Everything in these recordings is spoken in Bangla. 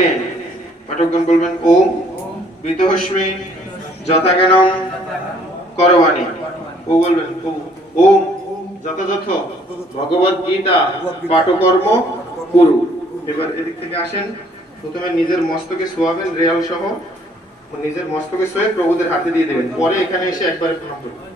নেন। পাঠকগণ বলবেন ওম বিতহস্মি যথাজ্ঞানং করবাণী। ও বলবেন ওম যথাযথ ভগবত গীতা পাঠকর্ম করু। এবার এদিক থেকে আসেন, প্রথমে নিজের মস্তকে শোয়াবেন রেয়াল সহ, নিজের মস্তকে শোয়ে প্রভুদের হাতে দিয়ে দেবেন, পরে এখানে এসে একবারে প্রণাম করবেন।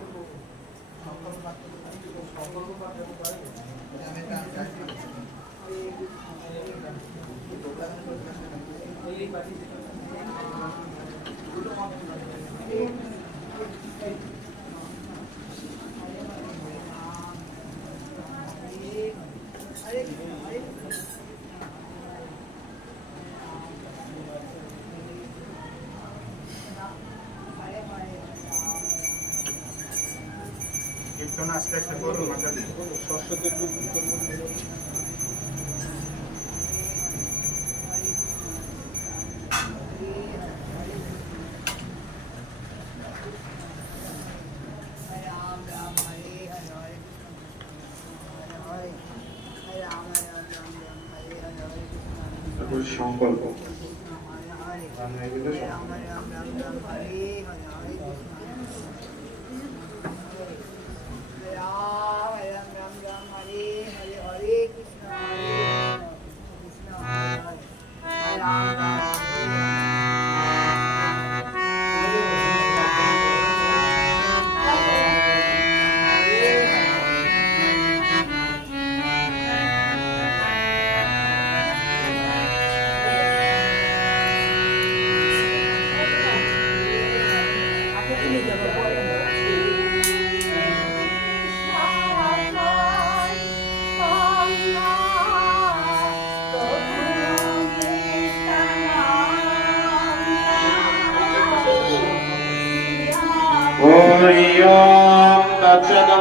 কীর্তন আস্তে আস্তে করুন, মাথা দিয়ে সরস্বতীর সংকল্প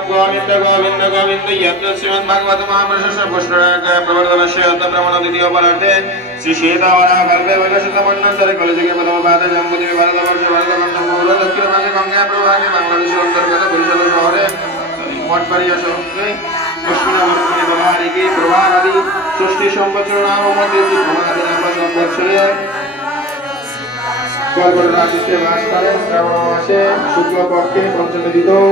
गोविंद गोविंद गोविंद यत्र श्रीमद्भागवत महापुरुषस्य पुष्कराय प्रवर्तनस्य ब्रह्मण द्वितीय परार्थे श्री श्वेतावरा कल्पे वैवस्वतमन्वन्तरे कलिजुगे प्रथमपादे जम्बुद्वीपे भारतवर्षे भारतखण्डे पूर्व दक्षिण भागे गंगा प्रवाहे बांग्लादेशेर अन्तर्गत बरिशाल शहरे मठबाड़िया शहरे पश्चिम वर्तमाने बलाहारिकी प्रभावादि षष्ठी संवत्सर नाम मध्ये श्री भगवती नाम संवत्सरे कर्कट राशिते बास करे श्रावण मासे शुक्ल पक्षे पंचमी तिथौ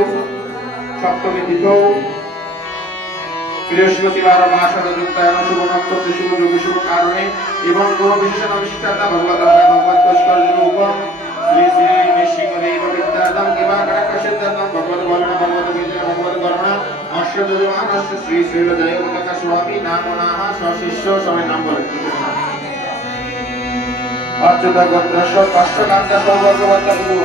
सप्तमी तिथौ বৃহস্পতিবার মাসদ যুক্তায়ন শুভ নক্ষত্র শুভ যোগে শুভ কারণে এবং কোন বিশেষ অবিশিষ্টতা ভগবত ভগবত পুষ্কর রূপ শ্রী শ্রী নৃসিংহদেব বিদ্যাদম কিবা কটাক্ষসিদ্ধাতম ভগবত বলনা ভগবত বিজয় ভগবত গণনা অশ্বযজমান শ্রী শ্রীল জয়বতকা স্বামী নাম নাহ সশিষ্য সবাই নাম বলে অচ্যুত গোত্রস্য কষ্টকান্ত সর্বভগবত গুরু